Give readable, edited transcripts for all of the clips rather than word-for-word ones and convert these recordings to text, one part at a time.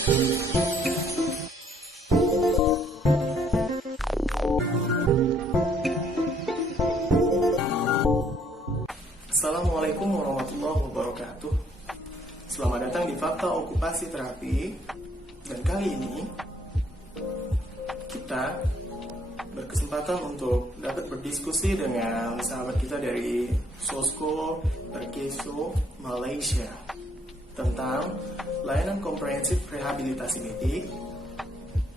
Assalamualaikum warahmatullahi wabarakatuh. Selamat datang di Fakta Okupasi Terapi. Dan kali ini kita berkesempatan untuk dapat berdiskusi dengan sahabat kita dari Sosko Perkeso Malaysia tentang layanan komprehensif rehabilitasi medik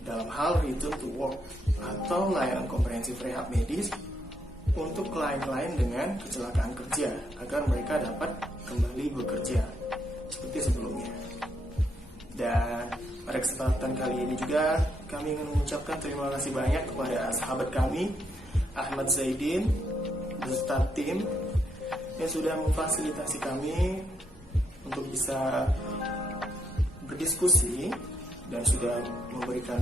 dalam hal return to work atau layanan komprehensif rehab medis untuk klien-klien dengan kecelakaan kerja agar mereka dapat kembali bekerja seperti sebelumnya. Dan pada kesempatan kali ini juga kami ingin mengucapkan terima kasih banyak kepada sahabat kami Ahmad Zaidin beserta tim yang sudah memfasilitasi kami untuk bisa berdiskusi dan sudah memberikan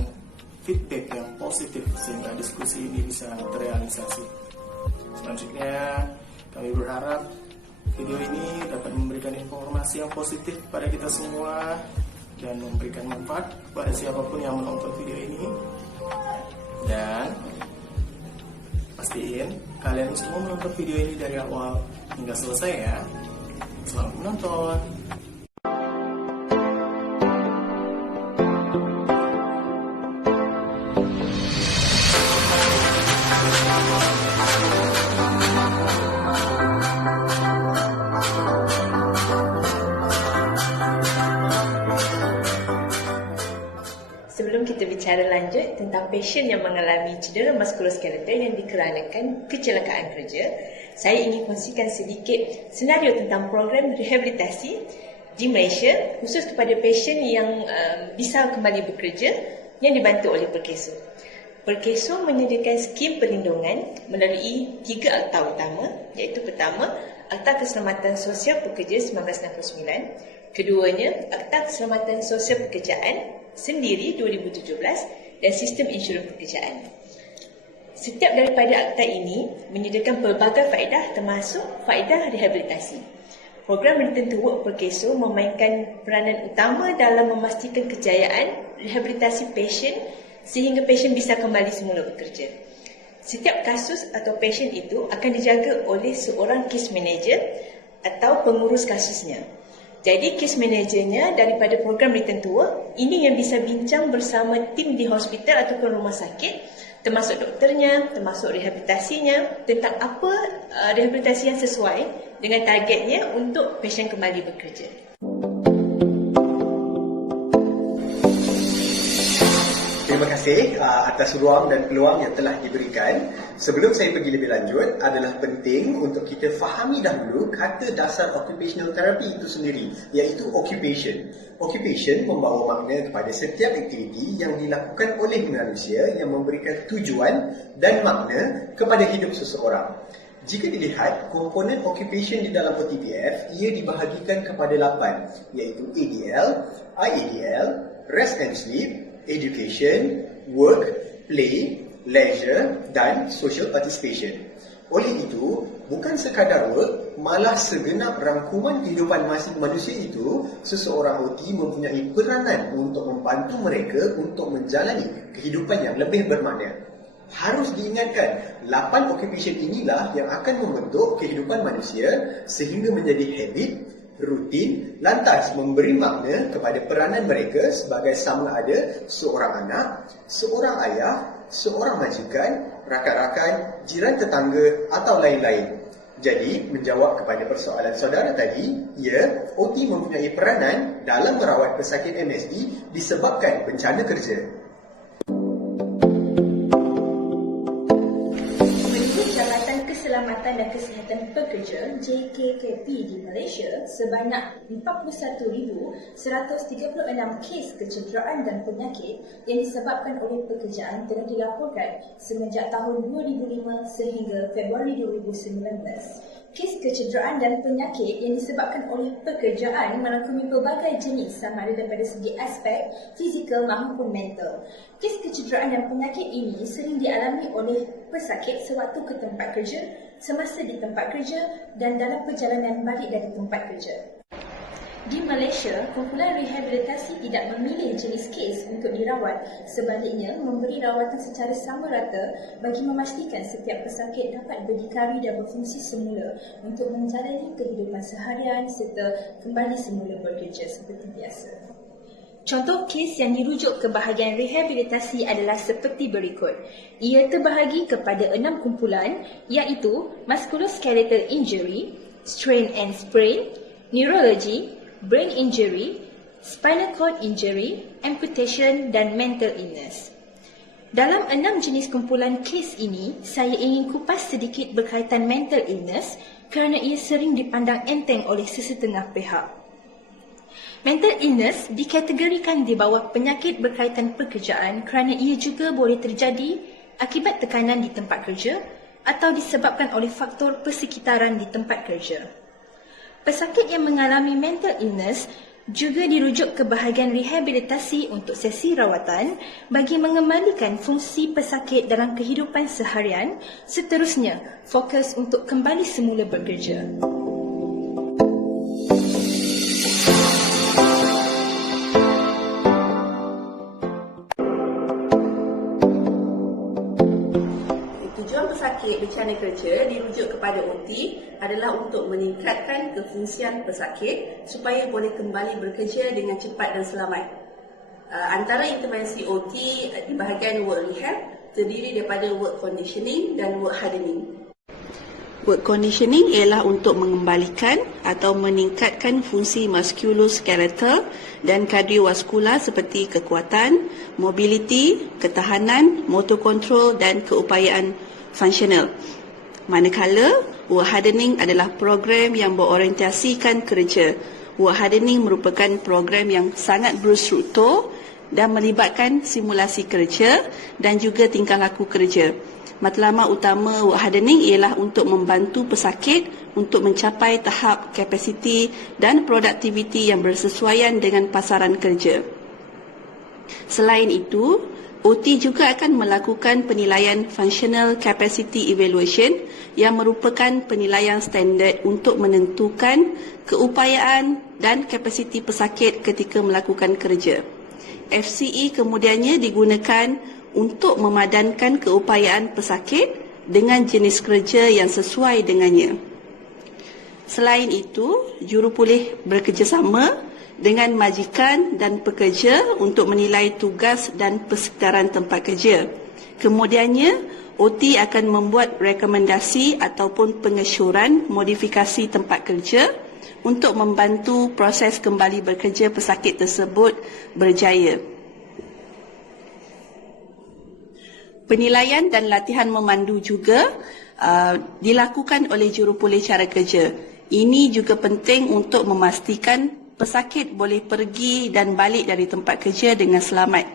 feedback yang positif sehingga diskusi ini bisa terrealisasi. Selanjutnya, kami berharap video ini dapat memberikan informasi yang positif pada kita semua dan memberikan manfaat kepada siapapun yang menonton video ini. Dan pastiin kalian semua menonton video ini dari awal hingga selesai ya. Selamat menonton. Sebelum kita bicara lanjut tentang pasien yang mengalami cedera muskuloskeletal yang dikarenakan kecelakaan kerja, saya ingin kongsikan sedikit senario tentang program rehabilitasi di Malaysia khusus kepada pasien yang bisa kembali bekerja yang dibantu oleh Perkeso. Perkeso menyediakan skim perlindungan melalui 3 akta utama, iaitu pertama, Akta Keselamatan Sosial Pekerja 1969, keduanya, Akta Keselamatan Sosial Pekerjaan sendiri 2017 dan Sistem Insurans Pekerjaan. Setiap daripada akta ini menyediakan pelbagai faedah termasuk faedah rehabilitasi. Program Return to Work Perkeso memainkan peranan utama dalam memastikan kejayaan rehabilitasi pasien sehingga pasien bisa kembali semula bekerja. Setiap kasus atau pasien itu akan dijaga oleh seorang case manager atau pengurus kasusnya. Jadi case managernya daripada program Return to Work ini yang bisa bincang bersama tim di hospital ataupun rumah sakit, termasuk doktornya, termasuk rehabilitasinya, tentang apa rehabilitasi yang sesuai dengan targetnya untuk pasien kembali bekerja. Terima kasih atas ruang dan peluang yang telah diberikan. Sebelum saya pergi lebih lanjut, adalah penting untuk kita fahami dahulu kata dasar occupational therapy itu sendiri, iaitu occupation. Occupation membawa makna kepada setiap aktiviti yang dilakukan oleh manusia yang memberikan tujuan dan makna kepada hidup seseorang. Jika dilihat komponen occupation di dalam OTPF, ia dibahagikan kepada 8, iaitu ADL, IADL, rest and sleep, education, work, play, leisure dan social participation. Oleh itu, bukan sekadar work, malah segenap rangkuman kehidupan manusia itu, seseorang OT mempunyai peranan untuk membantu mereka untuk menjalani kehidupan yang lebih bermakna. Harus diingatkan, 8 occupation inilah yang akan membentuk kehidupan manusia sehingga menjadi habit, rutin, lantas memberi makna kepada peranan mereka sebagai sama ada seorang anak, seorang ayah, seorang majikan, rakan-rakan, jiran tetangga atau lain-lain. Jadi, menjawab kepada persoalan saudara tadi, ya, OT mempunyai peranan dalam merawat pesakit MSD disebabkan bencana kerja. Keselamatan dan Kesihatan Pekerja JKKP di Malaysia sebanyak 41,136 kes kecederaan dan penyakit yang disebabkan oleh pekerjaan telah dilaporkan semenjak tahun 2005 sehingga Februari 2019. Kes kecederaan dan penyakit yang disebabkan oleh pekerjaan merangkumi pelbagai jenis sama ada daripada segi aspek fizikal maupun mental. Kes kecederaan dan penyakit ini sering dialami oleh pesakit sewaktu ke tempat kerja, semasa di tempat kerja dan dalam perjalanan balik dari tempat kerja. Di Malaysia, kumpulan rehabilitasi tidak memilih jenis kes untuk dirawat, sebaliknya memberi rawatan secara sama rata bagi memastikan setiap pesakit dapat berdikari dan berfungsi semula untuk menjalani kehidupan seharian serta kembali semula bekerja seperti biasa. Contoh kes yang dirujuk ke bahagian rehabilitasi adalah seperti berikut. Ia terbahagi kepada 6 kumpulan iaitu musculoskeletal injury, strain and sprain, neurology, brain injury, spinal cord injury, amputation dan mental illness. Dalam 6 jenis kumpulan kes ini, saya ingin kupas sedikit berkaitan mental illness kerana ia sering dipandang enteng oleh sesetengah pihak. Mental illness dikategorikan di bawah penyakit berkaitan pekerjaan kerana ia juga boleh terjadi akibat tekanan di tempat kerja atau disebabkan oleh faktor persekitaran di tempat kerja. Pesakit yang mengalami mental illness juga dirujuk ke bahagian rehabilitasi untuk sesi rawatan bagi mengembalikan fungsi pesakit dalam kehidupan seharian, seterusnya fokus untuk kembali semula bekerja. Pesakit bencana kerja dirujuk kepada OT adalah untuk meningkatkan kefungsian pesakit supaya boleh kembali bekerja dengan cepat dan selamat. Antara intervensi OT di bahagian work rehab terdiri daripada work conditioning dan work hardening. Work conditioning ialah untuk mengembalikan atau meningkatkan fungsi muskuloskeletal dan kardiovaskular seperti kekuatan, mobiliti, ketahanan, motor control dan keupayaan fungsional. Manakala, work hardening adalah program yang berorientasikan kerja. Work hardening merupakan program yang sangat berstruktur dan melibatkan simulasi kerja dan juga tingkah laku kerja. Matlamat utama work hardening ialah untuk membantu pesakit untuk mencapai tahap kapasiti dan produktiviti yang bersesuaian dengan pasaran kerja. Selain itu, OT juga akan melakukan penilaian Functional Capacity Evaluation yang merupakan penilaian standard untuk menentukan keupayaan dan kapasiti pesakit ketika melakukan kerja. FCE kemudiannya digunakan untuk memadankan keupayaan pesakit dengan jenis kerja yang sesuai dengannya. Selain itu, jurupulih bekerjasama dengan majikan dan pekerja untuk menilai tugas dan persekitaran tempat kerja. Kemudiannya, OT akan membuat rekomendasi ataupun pengesyoran modifikasi tempat kerja untuk membantu proses kembali bekerja pesakit tersebut berjaya. Penilaian dan latihan memandu juga dilakukan oleh jurupulih cara kerja. Ini juga penting untuk memastikan pesakit boleh pergi dan balik dari tempat kerja dengan selamat.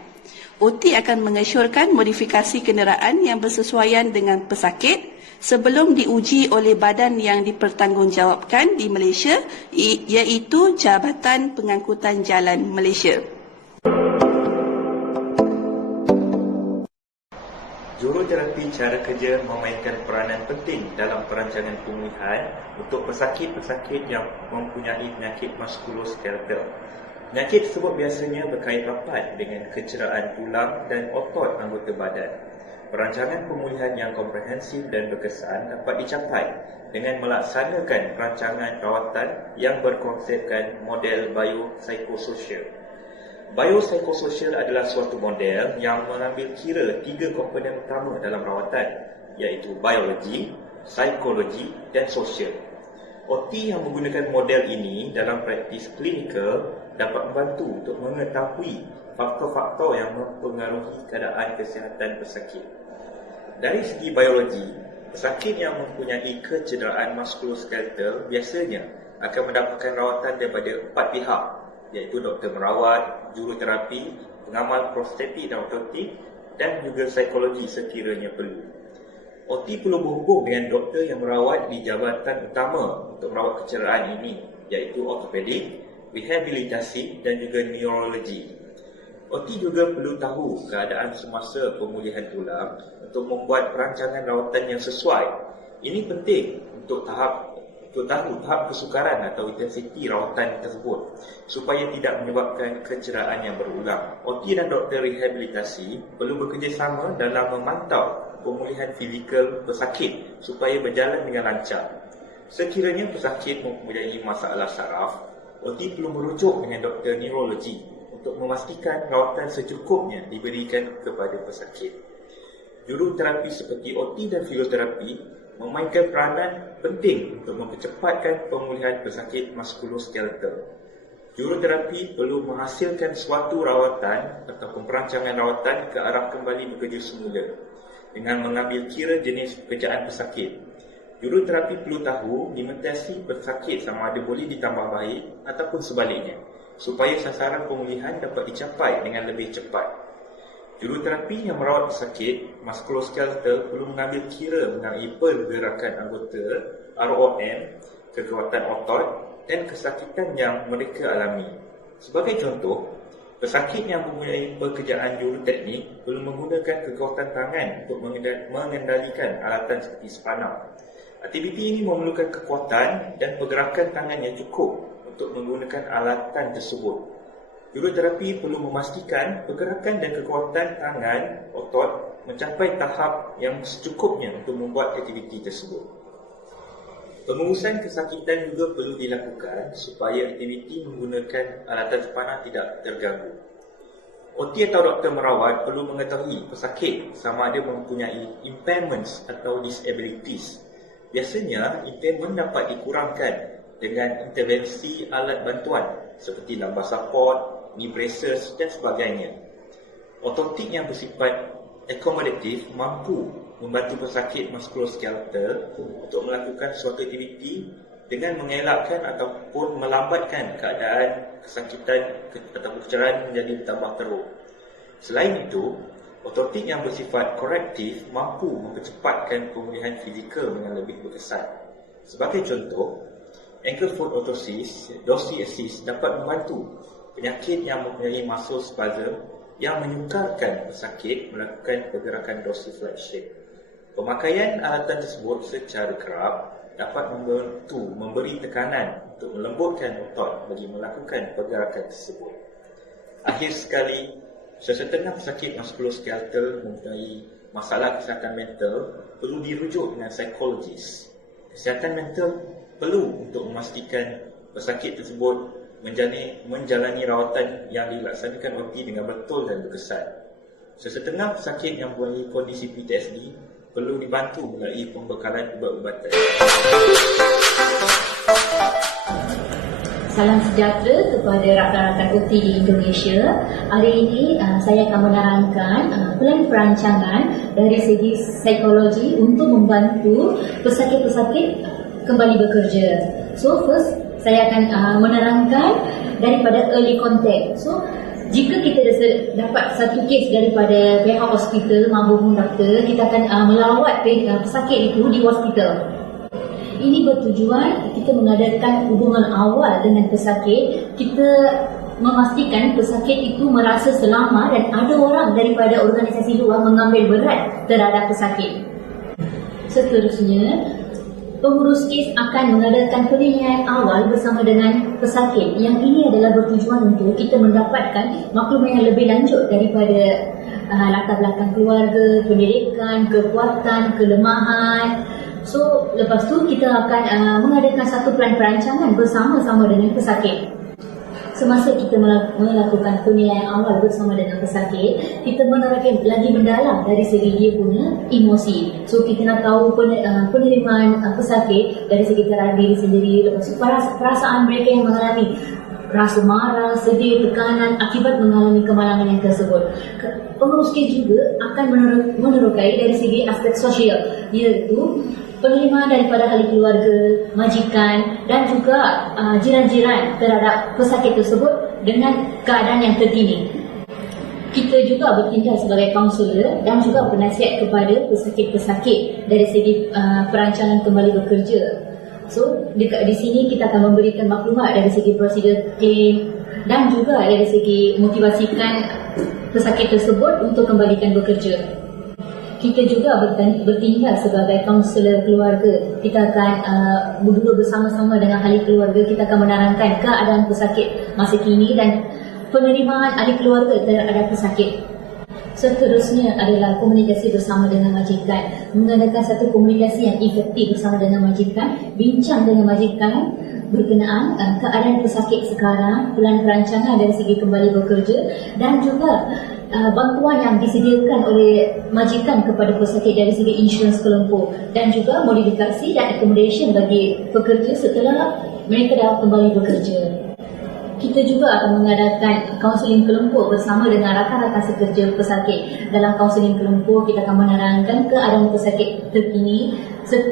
OT akan mengesyorkan modifikasi kenderaan yang bersesuaian dengan pesakit sebelum diuji oleh badan yang dipertanggungjawabkan di Malaysia, iaitu Jabatan Pengangkutan Jalan Malaysia. Juruterapi cara kerja memainkan peranan penting dalam perancangan pemulihan untuk pesakit-pesakit yang mempunyai penyakit muskuloskeletal. Penyakit tersebut biasanya berkait rapat dengan kecederaan tulang dan otot anggota badan. Perancangan pemulihan yang komprehensif dan berkesan dapat dicapai dengan melaksanakan perancangan rawatan yang berkonsepkan model biopsikososial. Biopsikososial adalah suatu model yang mengambil kira 3 komponen utama dalam rawatan, iaitu biologi, psikologi dan sosial. OT yang menggunakan model ini dalam praktis klinikal dapat membantu untuk mengetahui faktor-faktor yang mempengaruhi keadaan kesihatan pesakit. Dari segi biologi, pesakit yang mempunyai kecederaan muskuloskeletal biasanya akan mendapatkan rawatan daripada 4 pihak, iaitu doktor merawat, juruterapi, pengamal prostetik dan ortotik dan juga psikologi sekiranya perlu. OT perlu berhubung dengan doktor yang merawat di jabatan utama untuk merawat kecederaan ini, iaitu ortopedik, rehabilitasi dan juga neurologi. OT juga perlu tahu keadaan semasa pemulihan tulang untuk membuat perancangan rawatan yang sesuai. Ini penting untuk tahap untuk tahu tahap kesukaran atau intensiti rawatan tersebut supaya tidak menyebabkan kecederaan yang berulang. OT dan doktor rehabilitasi perlu bekerjasama dalam memantau pemulihan fizikal pesakit supaya berjalan dengan lancar. Sekiranya pesakit mempunyai masalah saraf, OT perlu merujuk dengan doktor neurologi untuk memastikan rawatan secukupnya diberikan kepada pesakit. Juruterapi seperti OT dan fisioterapi memainkan peranan penting untuk mempercepatkan pemulihan pesakit muskuloskeletal. Juruterapi perlu menghasilkan suatu rawatan ataupun perancangan rawatan ke arah kembali bekerja semula dengan mengambil kira jenis pekerjaan pesakit. Juruterapi perlu tahu limitasi pesakit sama ada boleh ditambah baik ataupun sebaliknya supaya sasaran pemulihan dapat dicapai dengan lebih cepat. Juruterapi yang merawat pesakit muskuloskeletal perlu mengambil kira mengenai pergerakan anggota ROM, kekuatan otot dan kesakitan yang mereka alami. Sebagai contoh, pesakit yang mempunyai pekerjaan juruteknik perlu menggunakan kekuatan tangan untuk mengendalikan alatan seperti sepanau. Aktiviti ini memerlukan kekuatan dan pergerakan tangan yang cukup untuk menggunakan alatan tersebut. Juruterapi perlu memastikan pergerakan dan kekuatan tangan otot mencapai tahap yang secukupnya untuk membuat aktiviti tersebut. Pengurusan kesakitan juga perlu dilakukan supaya aktiviti menggunakan alatan sepanah tidak terganggu. OT atau doktor merawat perlu mengetahui pesakit sama ada mempunyai impairments atau disabilities. Biasanya, impairment dapat dikurangkan dengan intervensi alat bantuan seperti lumbar support, knee braces dan sebagainya. Ortotik yang bersifat akomodatif mampu membantu pesakit muskuloskeletal untuk melakukan suatu aktiviti dengan mengelakkan ataupun melambatkan keadaan kesakitan atau kecederaan menjadi bertambah teruk. Selain itu, ortotik yang bersifat korektif mampu mempercepatkan pemulihan fizikal dengan lebih berkesan. Sebagai contoh, ankle foot orthosis, dorsal assist dapat membantu penyakit yang mempunyai muscle spasm yang menyukarkan pesakit melakukan pergerakan dorsiflexion. Pemakaian alatan tersebut secara kerap dapat membantu memberi tekanan untuk melembutkan otot bagi melakukan pergerakan tersebut. Akhir sekali, sesetengah pesakit muskuloskeletal mempunyai masalah kesihatan mental perlu dirujuk dengan psikologis. Kesihatan mental perlu untuk memastikan pesakit tersebut menjalani rawatan yang dilaksanakan OT dengan betul dan berkesan. Sesetengah pesakit yang mempunyai kondisi PTSD perlu dibantu melalui pembekalan ubat-ubatan. Salam sejahtera kepada rakan-rakan OT di Indonesia. Hari ini saya akan menerangkan plan perancangan dari segi psikologi untuk membantu pesakit-pesakit kembali bekerja. So first, saya akan menerangkan daripada early contact. So, jika kita dapat satu kes daripada pihak hospital maupun doktor, kita akan melawat pesakit itu di hospital. Ini bertujuan kita mengadakan hubungan awal dengan pesakit. Kita memastikan pesakit itu merasa selamat dan ada orang daripada organisasi luar mengambil berat terhadap pesakit. Seterusnya, pengurus kes akan mengadakan penilaian awal bersama dengan pesakit. Yang ini adalah bertujuan untuk kita mendapatkan maklumat yang lebih lanjut daripada latar belakang keluarga, pendidikan, kekuatan, kelemahan. So, lepas tu kita akan mengadakan satu plan perancangan bersama-sama dengan pesakit. Semasa kita melakukan penilaian awal bersama dengan pesakit, kita menerangkan lagi mendalam dari segi dia punya emosi. So kita nak tahu penerimaan pesakit dari segi terhadap diri sendiri, lepas itu perasaan mereka yang mengalami rasa marah, sedih, tekanan akibat mengalami kemalangan yang tersebut. Pengurus kes juga akan menerokai dari segi aspek sosial, iaitu penerimaan daripada ahli keluarga, majikan dan juga jiran-jiran terhadap pesakit tersebut dengan keadaan yang terkini. Kita juga bertindak sebagai kaunselor dan juga penasihat kepada pesakit-pesakit dari segi perancangan kembali bekerja. So, di sini kita akan memberikan maklumat dari segi prosedur claim dan juga dari segi motivasikan pesakit tersebut untuk kembalikan bekerja. kita juga bertindak sebagai kaunselor keluarga. Kita akan duduk bersama-sama dengan ahli keluarga. Kita akan menerangkan keadaan pesakit masa kini dan penerimaan ahli keluarga terhadap pesakit. Seterusnya adalah komunikasi bersama dengan majikan. Mengadakan satu komunikasi yang efektif bersama dengan majikan, bincang dengan majikan berkenaan keadaan pesakit sekarang, plan perancangan dari segi kembali bekerja dan juga bantuan yang disediakan oleh majikan kepada pesakit dari segi insurans kelompok dan juga modifikasi dan accommodation bagi pekerja setelah mereka dah kembali bekerja. Kita juga akan mengadakan kaunseling kelompok bersama dengan rakan-rakan sekerja pesakit. Dalam kaunseling kelompok, kita akan menerangkan keadaan pesakit terkini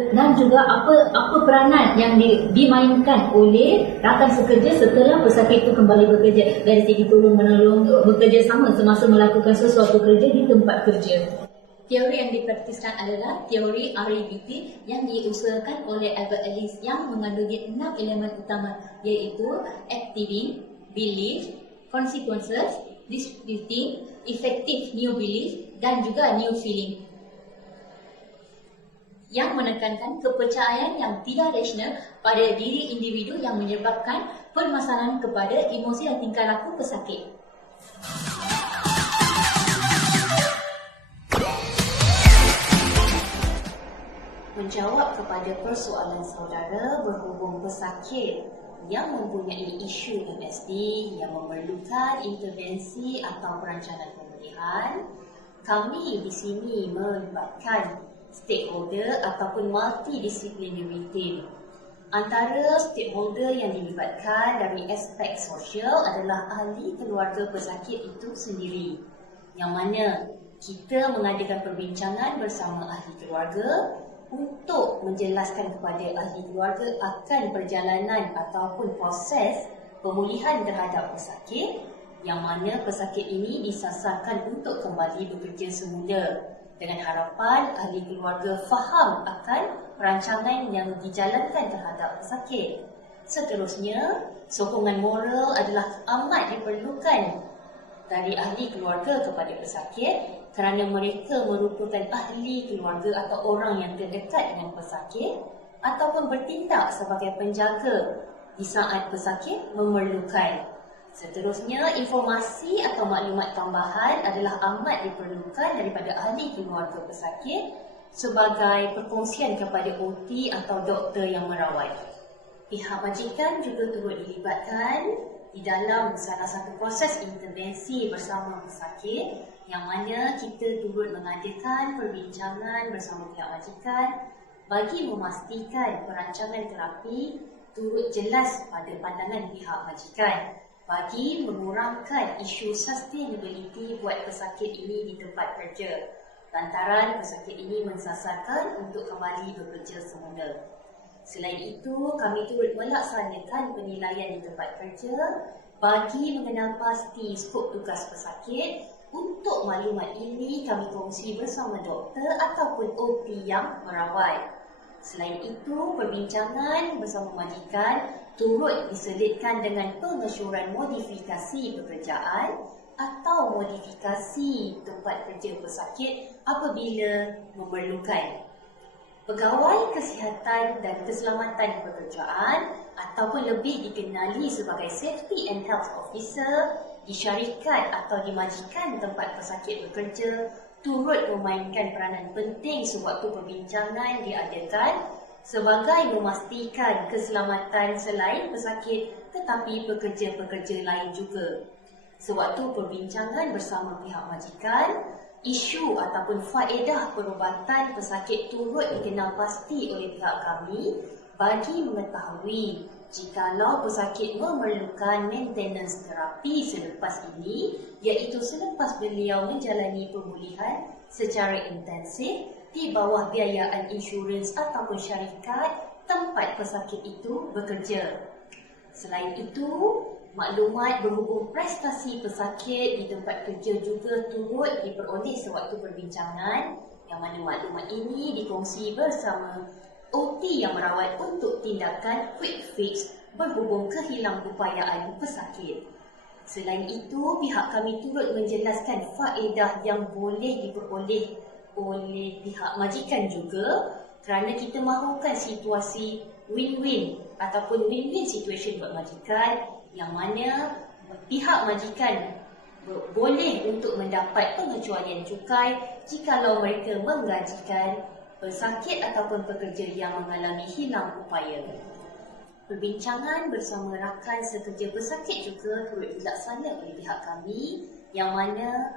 dan juga apa peranan yang dimainkan oleh rakan sekerja setelah pesakit itu kembali bekerja. Dari segi tolong-menolong, bekerja sama semasa melakukan sesuatu kerja di tempat kerja. Teori yang dipraktiskan adalah teori REBT yang diusahakan oleh Albert Ellis yang mengandungi 6 elemen utama, iaitu activating, belief, consequences, disputing, effective new belief dan juga new feeling, yang menekankan kepercayaan yang tidak rasional pada diri individu yang menyebabkan permasalahan kepada emosi dan tingkah laku pesakit. Menjawab kepada persoalan saudara berhubung pesakit yang mempunyai isu MSD yang memerlukan intervensi atau perancangan pemulihan, kami di sini melibatkan stakeholder ataupun multidisciplinary team. Antara stakeholder yang dilibatkan dari aspek sosial adalah ahli keluarga pesakit itu sendiri, yang mana kita mengadakan perbincangan bersama ahli keluarga untuk menjelaskan kepada ahli keluarga akan perjalanan ataupun proses pemulihan terhadap pesakit, yang mana pesakit ini disasarkan untuk kembali bekerja semula, dengan harapan ahli keluarga faham akan perancangan yang dijalankan terhadap pesakit. Seterusnya, sokongan moral adalah amat diperlukan dari ahli keluarga kepada pesakit kerana mereka merupakan ahli keluarga atau orang yang terdekat dengan pesakit ataupun bertindak sebagai penjaga di saat pesakit memerlukan. Seterusnya, informasi atau maklumat tambahan adalah amat diperlukan daripada ahli keluarga pesakit sebagai perkongsian kepada OT atau doktor yang merawat. Pihak majikan juga turut dilibatkan di dalam salah satu proses intervensi bersama pesakit, yang mana kita turut mengadakan perbincangan bersama pihak majikan bagi memastikan perancangan terapi turut jelas pada pandangan pihak majikan bagi mengurangkan isu sustainability buat pesakit ini di tempat kerja, lantaran pesakit ini mensasarkan untuk kembali bekerja semula. Selain itu, kami turut melaksanakan penilaian di tempat kerja bagi mengenal pasti skop tugas pesakit. Untuk maklumat ini, kami kongsi bersama doktor ataupun OT yang merawat. Selain itu, perbincangan bersama majikan turut diselitkan dengan pengesyuran modifikasi pekerjaan atau modifikasi tempat kerja pesakit apabila memerlukan. Pegawai Kesihatan dan Keselamatan Pekerjaan ataupun lebih dikenali sebagai Safety and Health Officer di syarikat atau di majikan tempat pesakit bekerja turut memainkan peranan penting sewaktu perbincangan diadakan sebagai memastikan keselamatan selain pesakit tetapi pekerja-pekerja lain juga. Sewaktu perbincangan bersama pihak majikan, isu ataupun faedah perubatan pesakit turut dikenal pasti oleh pihak kami bagi mengetahui jikalau pesakit memerlukan maintenance terapi selepas ini, iaitu selepas beliau menjalani pemulihan secara intensif di bawah biayaan insurans ataupun syarikat tempat pesakit itu bekerja. Selain itu, maklumat berhubung prestasi pesakit di tempat kerja juga turut diperoleh sewaktu perbincangan, yang mana maklumat ini dikongsi bersama OT yang merawat untuk tindakan quick fix berhubung kehilangan pesakit. Selain itu, pihak kami turut menjelaskan faedah yang boleh diperoleh oleh pihak majikan juga, kerana kita mahukan situasi win-win ataupun win-win situation buat majikan, yang mana pihak majikan boleh untuk mendapat pengecualian cukai jikalau mereka menggajikan pesakit ataupun pekerja yang mengalami hilang upaya. Perbincangan bersama rakan sekerja pesakit juga turut dilaksanakan oleh pihak kami, yang mana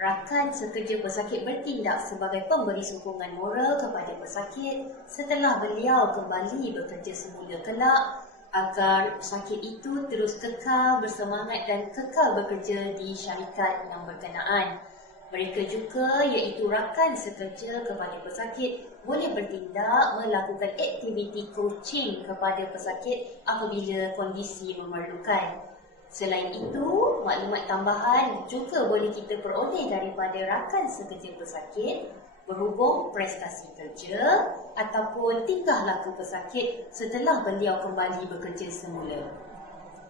rakan sekerja pesakit bertindak sebagai pemberi sokongan moral kepada pesakit setelah beliau kembali bekerja semula kelak, agar pesakit itu terus kekal bersemangat dan kekal bekerja di syarikat yang berkenaan. Mereka juga, iaitu rakan sekerja kepada pesakit, boleh bertindak melakukan aktiviti coaching kepada pesakit apabila kondisi memerlukan. Selain itu, maklumat tambahan juga boleh kita peroleh daripada rakan sekerja pesakit berhubung prestasi kerja ataupun tingkah laku pesakit setelah beliau kembali bekerja semula.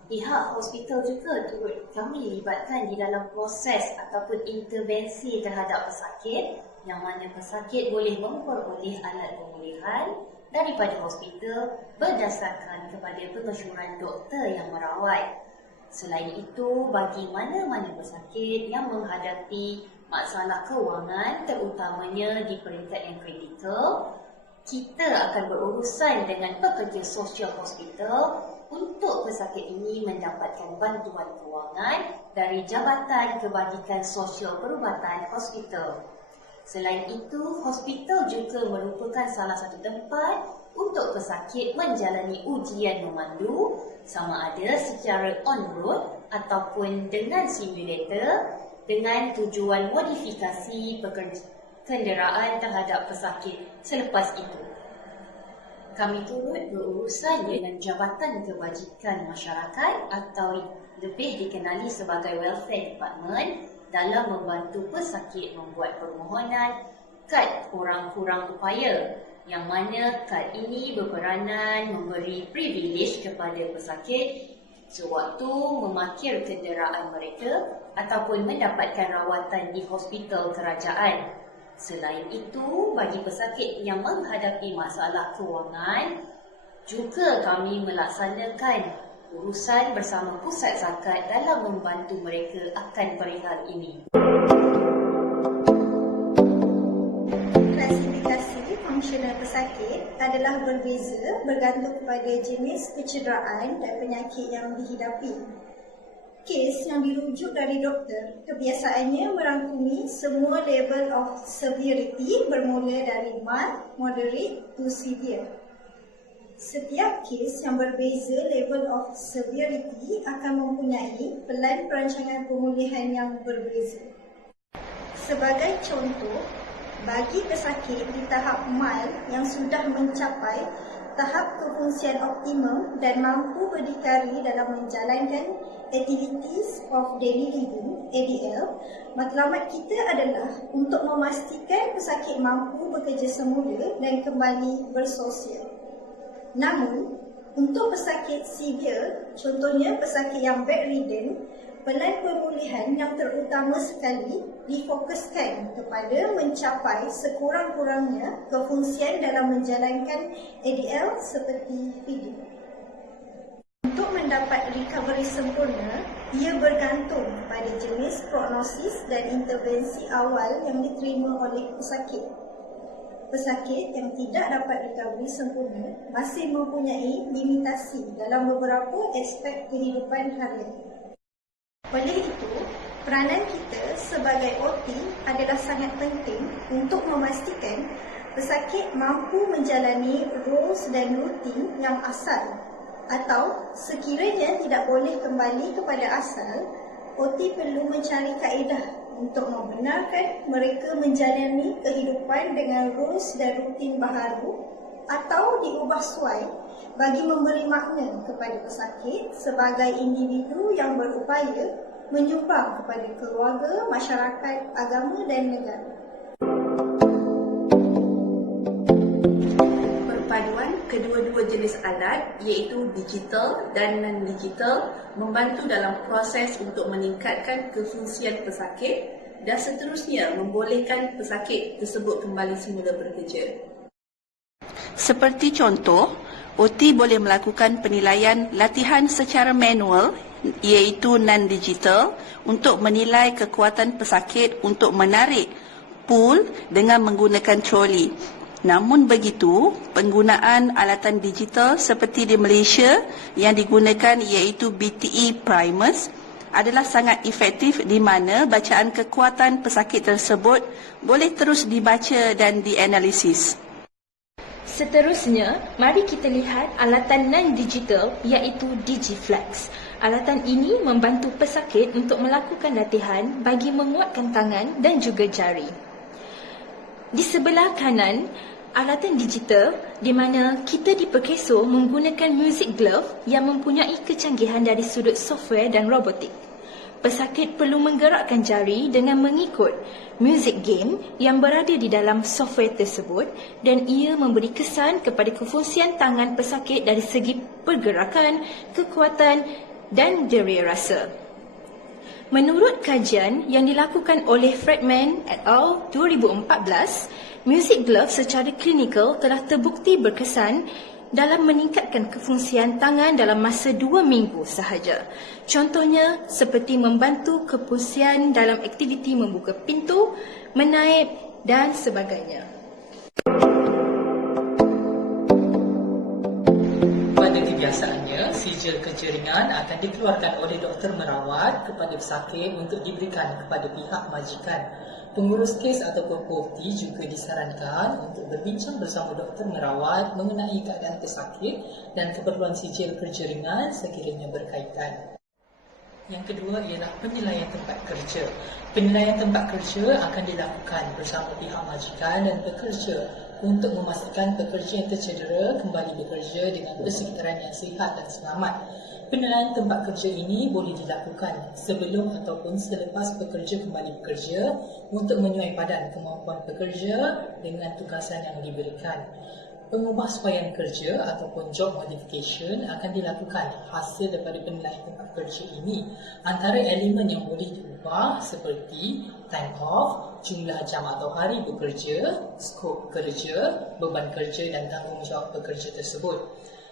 Pihak hospital juga turut kami libatkan di dalam proses ataupun intervensi terhadap pesakit, yang mana pesakit boleh memperoleh alat pemulihan daripada hospital berdasarkan kepada pengesyuran doktor yang merawat. Selain itu, bagi mana-mana pesakit yang menghadapi masalah kewangan, terutamanya di peringkat yang kritikal, kita akan berurusan dengan pekerja sosial hospital untuk pesakit ini mendapatkan bantuan kewangan dari Jabatan Kebajikan Sosial Perubatan Hospital. Selain itu, hospital juga merupakan salah satu tempat untuk pesakit menjalani ujian memandu, sama ada secara on-road ataupun dengan simulator, dengan tujuan modifikasi kenderaan terhadap pesakit selepas itu. Kami turut berurusan dengan Jabatan Kebajikan Masyarakat atau lebih dikenali sebagai Welfare Department dalam membantu pesakit membuat permohonan kad orang kurang upaya, yang mana kad ini berperanan memberi privilege kepada pesakit sewaktu memakir kenderaan mereka ataupun mendapatkan rawatan di hospital kerajaan. Selain itu, bagi pesakit yang menghadapi masalah kewangan, juga kami melaksanakan urusan bersama Pusat Zakat dalam membantu mereka akan perihal ini. Klasifikasi fungsional pesakit adalah berbeza bergantung kepada jenis kecederaan dan penyakit yang dihidapi. Kes yang dirujuk dari doktor kebiasaannya merangkumi semua level of severity bermula dari mild, moderate to severe. Setiap kes yang berbeza level of severity akan mempunyai pelan perancangan pemulihan yang berbeza. Sebagai contoh, bagi pesakit di tahap mild yang sudah mencapai tahap kefungsian optimum dan mampu berdikari dalam menjalankan activities of daily living (ADL), matlamat kita adalah untuk memastikan pesakit mampu bekerja semula dan kembali bersosial. Namun, untuk pesakit severe, contohnya pesakit yang bedridden, pelan pemulihan yang terutama sekali difokuskan kepada mencapai sekurang-kurangnya kefungsian dalam menjalankan ADL seperti feeding. Untuk mendapat recovery sempurna, ia bergantung pada jenis prognosis dan intervensi awal yang diterima oleh pesakit. Pesakit yang tidak dapat recovery sempurna masih mempunyai limitasi dalam beberapa aspek kehidupan harian. Oleh itu, peranan kita sebagai OT adalah sangat penting untuk memastikan pesakit mampu menjalani roles dan rutin yang asal, atau sekiranya tidak boleh kembali kepada asal, OT perlu mencari kaedah untuk membenarkan mereka menjalani kehidupan dengan roles dan rutin baharu atau diubah suai bagi memberi makna kepada pesakit sebagai individu yang berupaya menyumbang kepada keluarga, masyarakat, agama dan negara. Perpaduan kedua-dua jenis alat iaitu digital dan non-digital membantu dalam proses untuk meningkatkan kefungsian pesakit dan seterusnya membolehkan pesakit tersebut kembali semula bekerja. Seperti contoh, OT boleh melakukan penilaian latihan secara manual iaitu non-digital untuk menilai kekuatan pesakit untuk menarik pull dengan menggunakan troli. Namun begitu, penggunaan alatan digital seperti di Malaysia yang digunakan iaitu BTE Primus adalah sangat efektif di mana bacaan kekuatan pesakit tersebut boleh terus dibaca dan dianalisis. Seterusnya, mari kita lihat alatan non-digital iaitu DigiFlex. Alatan ini membantu pesakit untuk melakukan latihan bagi menguatkan tangan dan juga jari. Di sebelah kanan, alatan digital di mana kita di Perkeso menggunakan music glove yang mempunyai kecanggihan dari sudut software dan robotik. Pesakit perlu menggerakkan jari dengan mengikut music game yang berada di dalam software tersebut dan ia memberi kesan kepada kefungsian tangan pesakit dari segi pergerakan, kekuatan dan daya rasa. Menurut kajian yang dilakukan oleh Fredman et al. 2014, music glove secara klinikal telah terbukti berkesan dalam meningkatkan kefungsian tangan dalam masa 2 minggu sahaja. Contohnya seperti membantu kefungsian dalam aktiviti membuka pintu, menaip dan sebagainya. Pada kebiasaannya, sijil kerja ringan akan dikeluarkan oleh doktor merawat kepada pesakit untuk diberikan kepada pihak majikan. Pengurus kes ataupun OT juga disarankan untuk berbincang bersama doktor merawat mengenai keadaan pesakit dan keperluan sijil kerja ringan sekiranya berkaitan. Yang kedua ialah penilaian tempat kerja. Penilaian tempat kerja akan dilakukan bersama pihak majikan dan pekerja untuk memastikan pekerja yang tercedera kembali bekerja dengan persekitaran yang sihat dan selamat. Penilaian tempat kerja ini boleh dilakukan sebelum ataupun selepas pekerja kembali bekerja untuk menyuai padan kemampuan pekerja dengan tugasan yang diberikan. Pengubahsuaian kerja ataupun job modification akan dilakukan hasil daripada penilaian tempat kerja ini. Antara elemen yang boleh diubah seperti time off, jumlah jam atau hari bekerja, skop kerja, beban kerja dan tanggungjawab pekerja tersebut.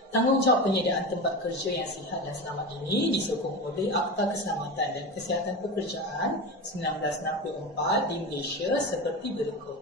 Tanggungjawab penyediaan tempat kerja yang sihat dan selamat ini disokong oleh Akta Keselamatan dan Kesihatan Pekerjaan 1964 di Malaysia seperti berikut.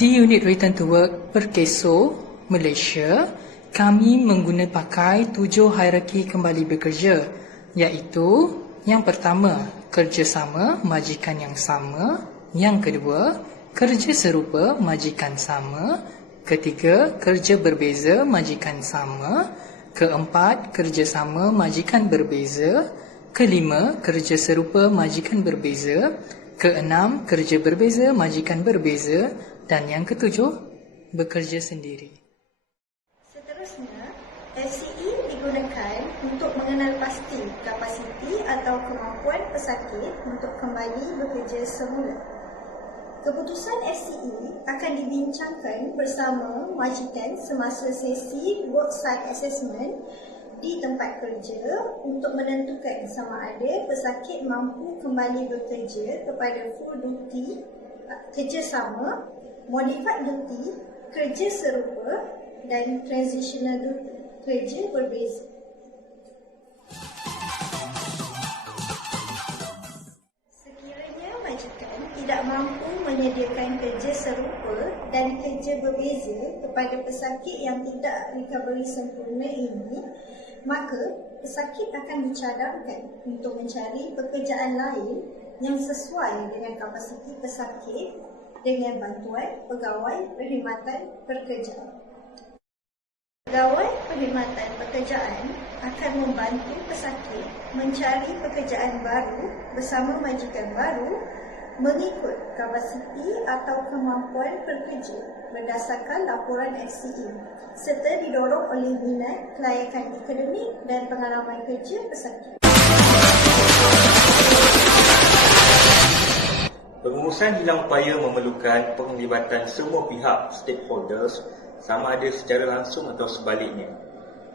Di unit Return to Work Perkeso, Malaysia, kami pakai 7 hierarki kembali bekerja, iaitu yang pertama, kerjasama majikan yang sama, yang kedua, kerja serupa majikan sama, ketiga, kerja berbeza majikan sama, keempat, kerjasama majikan berbeza, kelima, kerja serupa majikan berbeza, keenam, kerja berbeza majikan berbeza, dan yang ketujuh, bekerja sendiri. Seterusnya, FCE digunakan untuk mengenal pasti kapasiti atau kemampuan pesakit untuk kembali bekerja semula. Keputusan FCE akan dibincangkan bersama majikan semasa sesi worksite assessment di tempat kerja untuk menentukan sama ada pesakit mampu kembali bekerja kepada full duty, kerjasama, modified duty, kerja serupa dan transitional duty, kerja berbeza. Sekiranya majikan tidak mampu menyediakan kerja serupa dan kerja berbeza kepada pesakit yang tidak recovery sempurna ini, maka pesakit akan dicadangkan untuk mencari pekerjaan lain yang sesuai dengan kapasiti pesakit dengan bantuan pegawai perkhidmatan pekerjaan. Pegawai perkhidmatan pekerjaan akan membantu pesakit mencari pekerjaan baru bersama majikan baru mengikut kapasiti atau kemampuan pekerja berdasarkan laporan FCE serta didorong oleh minat, kelayakan akademik dan pengalaman kerja pesakit. Pengurusan hilang upaya memerlukan penglibatan semua pihak stakeholders, sama ada secara langsung atau sebaliknya.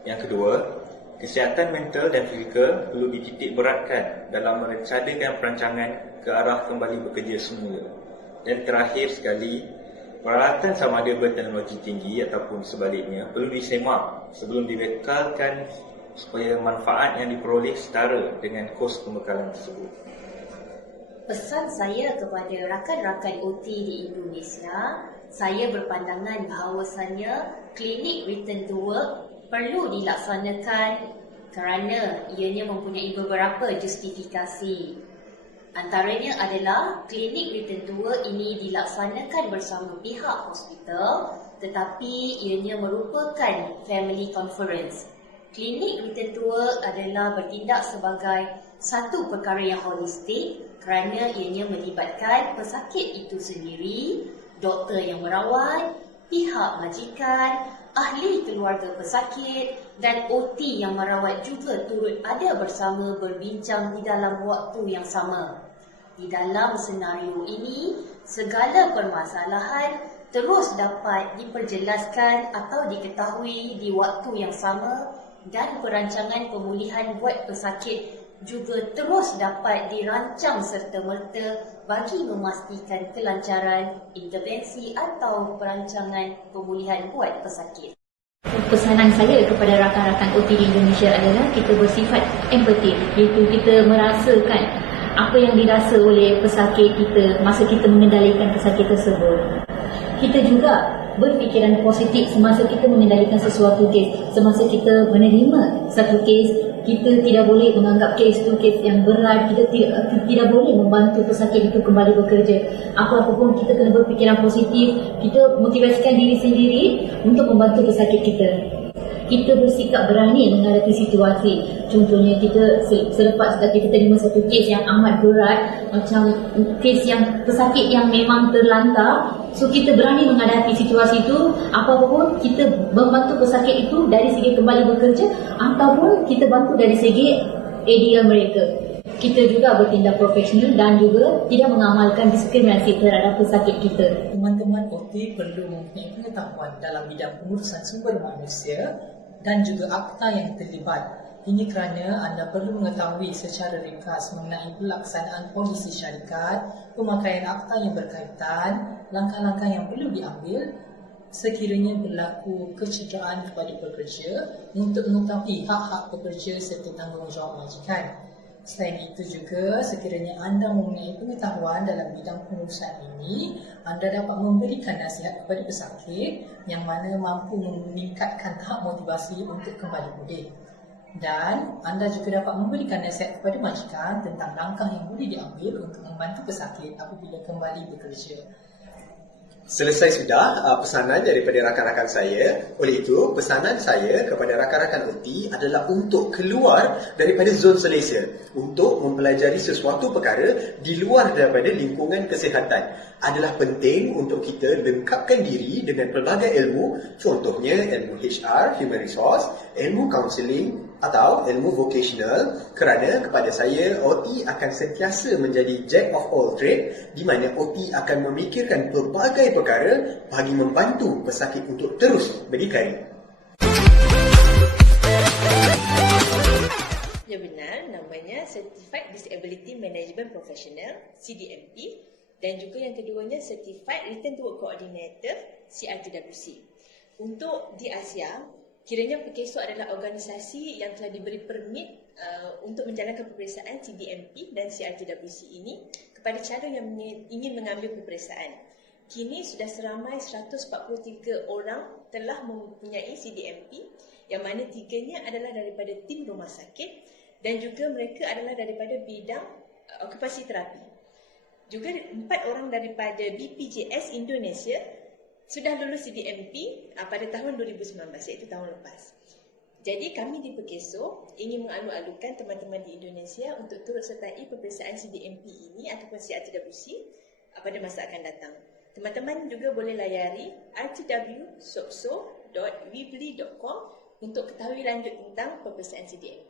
Yang kedua, kesihatan mental dan fizikal perlu dititik beratkan dalam merencanakan perancangan ke arah kembali bekerja semula. Dan terakhir sekali, peralatan sama ada berteknologi tinggi ataupun sebaliknya perlu disemak sebelum dibekalkan supaya manfaat yang diperoleh setara dengan kos pembekalan tersebut. Pesan saya kepada rakan-rakan OT di Indonesia, saya berpandangan bahawasanya klinik return to work perlu dilaksanakan kerana ianya mempunyai beberapa justifikasi. Antaranya adalah klinik return to work ini dilaksanakan bersama pihak hospital, tetapi ianya merupakan family conference. Klinik return to work adalah bertindak sebagai satu perkara yang holistik kerana ianya melibatkan pesakit itu sendiri, doktor yang merawat, pihak majikan, ahli keluarga pesakit dan OT yang merawat juga turut ada bersama berbincang di dalam waktu yang sama. Di dalam senario ini, segala permasalahan terus dapat diperjelaskan atau diketahui di waktu yang sama dan perancangan pemulihan buat pesakit juga terus dapat dirancang serta-merta bagi memastikan kelancaran intervensi atau perancangan pemulihan buat pesakit. Pesanan saya kepada rakan-rakan OT di Indonesia adalah kita bersifat empati, iaitu kita merasakan apa yang dirasa oleh pesakit kita masa kita mengendalikan pesakit tersebut. Kita juga berfikiran positif semasa kita mengendalikan sesuatu kes. Semasa kita menerima satu kes, kita tidak boleh menganggap kes itu kes yang berat. Kita tidak boleh membantu pesakit itu kembali bekerja. Apa-apa pun kita kena berfikiran positif. Kita motivasikan diri sendiri untuk membantu pesakit kita. Kita bersikap berani menghadapi situasi. Contohnya kita selepas kita terima satu kes yang amat berat, macam kes yang pesakit yang memang terlantar, so kita berani menghadapi situasi itu. Apa pun kita membantu pesakit itu dari segi kembali bekerja ataupun kita bantu dari segi ideal mereka. Kita juga bertindak profesional dan juga tidak mengamalkan diskriminasi terhadap pesakit kita. Teman-teman OT perlu mempunyai pengetahuan dalam bidang pengurusan sumber manusia dan juga akta yang terlibat. Ini kerana anda perlu mengetahui secara ringkas mengenai pelaksanaan polisi syarikat, pemakaian akta yang berkaitan, langkah-langkah yang perlu diambil sekiranya berlaku kecederaan kepada pekerja untuk mengetahui hak-hak pekerja serta tanggungjawab majikan. Selain itu juga, sekiranya anda mempunyai pengetahuan dalam bidang pengurusan ini, anda dapat memberikan nasihat kepada pesakit yang mana mampu meningkatkan tahap motivasi untuk kembali pulih. Dan anda juga dapat memberikan nasihat kepada majikan tentang langkah yang boleh diambil untuk membantu pesakit apabila kembali bekerja. Selesai sudah pesanan daripada rakan-rakan saya. Oleh itu, pesanan saya kepada rakan-rakan OT adalah untuk keluar daripada zon selesa, untuk mempelajari sesuatu perkara di luar daripada lingkungan kesihatan. Adalah penting untuk kita lengkapkan diri dengan pelbagai ilmu, contohnya ilmu HR, Human Resource, ilmu Counselling atau ilmu vocational, kerana kepada saya OT akan sentiasa menjadi jack of all trade, di mana OT akan memikirkan pelbagai perkara bagi membantu pesakit untuk terus berdikari. Ya benar, namanya Certified Disability Management Professional, CDMP, dan juga yang keduanya Certified Return to Work Coordinator, CRTWC. Untuk di Asia, kiranya PKSO adalah organisasi yang telah diberi permit untuk menjalankan peperiksaan CDMP dan CRTWC ini kepada calon yang ingin mengambil peperiksaan. Kini sudah seramai 143 orang telah mempunyai CDMP, yang mana 3-nya adalah daripada tim rumah sakit dan juga mereka adalah daripada bidang okupasi terapi. Juga 4 orang daripada BPJS Indonesia sudah lulus CDMP pada tahun 2019, iaitu tahun lepas. Jadi kami di PKSO ingin mengalu-alukan teman-teman di Indonesia untuk turut sertai peperiksaan CDMP ini ataupun CRTWC pada masa akan datang. Teman-teman juga boleh layari rtwsopso.weebly.com untuk ketahui lanjut tentang peperiksaan CDMP.